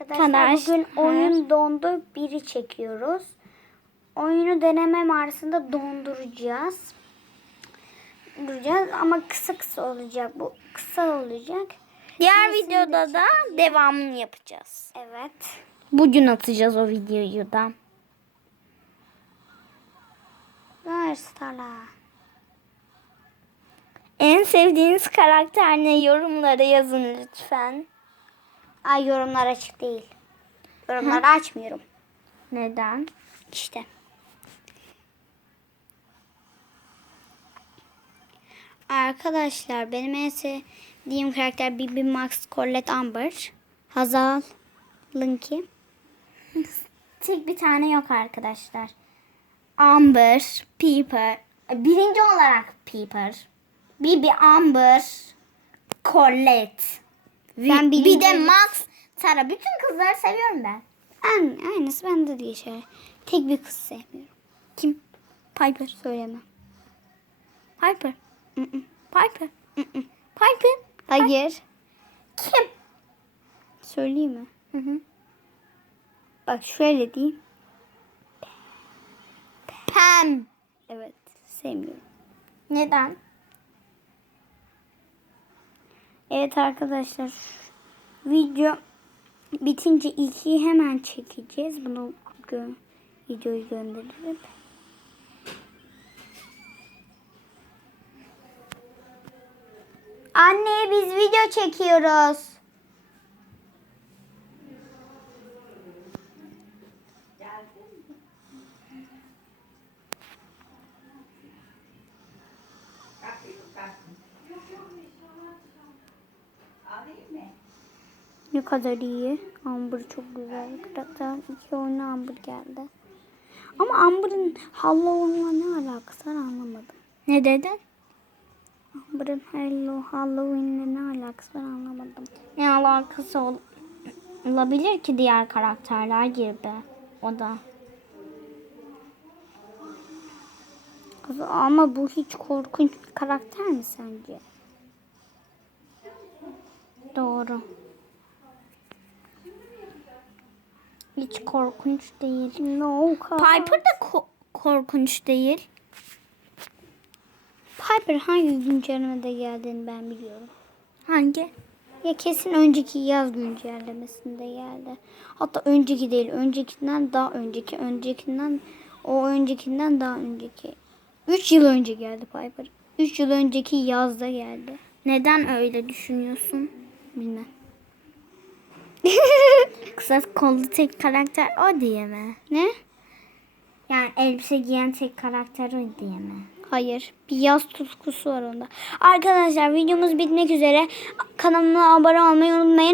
Arkadaşlar Arkadaşlar. bugün oyun dondu biri çekiyoruz. Oyunu deneme arasında donduracağız. Duracağız ama kısa kısa olacak bu. Kısa olacak. Diğer Kimisini videoda de da devamını yapacağız. Evet. Bugün atacağız o videoyu da. Ver Stala. En sevdiğiniz karakter ne? Yorumlara yazın lütfen. Ay yorumlar açık değil. Yorumları açmıyorum. Neden? İşte. Arkadaşlar benim en sevdiğim karakter Bibi Max Colette Amber. Hazal Linky. Tek bir tane yok arkadaşlar. Amber, Piper. Birinci olarak Piper. Bibi Amber, Colette. Ben bir, bir de Max, Tara. Bütün kızları seviyorum ben. En, aynısı bende de geçer. Tek bir kız sevmiyorum. Kim? Piper. Söyleme. Piper. Mm-mm. Piper. Piper. Hayır. Kim? Söyleyeyim mi? Hı hı. Bak şöyle diyeyim. Pam. Evet. Sevmiyorum. Neden? Evet arkadaşlar. Video bitince ikiyi hemen çekeceğiz. Bunu gö videoyu gönderip. Anne biz video çekiyoruz. Ne kadar iyi. Amber çok güzel karakter. İki oyuna Amber geldi. Ama Amber'ın Halloween'la ne alakası var anlamadım. Ne dedin? Amber'ın Hello Halloween'le ne alakası var anlamadım. Ne alakası ol- olabilir ki diğer karakterler gibi? O da. Ama bu hiç korkunç bir karakter mi sence? Doğru. Hiç korkunç değil. No. Piper da ko- korkunç değil. Piper hangi güncellemede geldiğini ben biliyorum. Hangi? Ya kesin önceki yaz güncellemesinde geldi. Hatta önceki değil, öncekinden daha önceki, öncekinden o öncekinden daha önceki. 3 yıl önce geldi Piper. 3 yıl önceki yazda geldi. Neden öyle düşünüyorsun? Bilmem. Kısa kollu tek karakter o diye mi? Ne? Yani elbise giyen tek karakter o diye mi? Hayır. Bir yaz tutkusu var onda. Arkadaşlar videomuz bitmek üzere. Kanalıma abone olmayı unutmayın.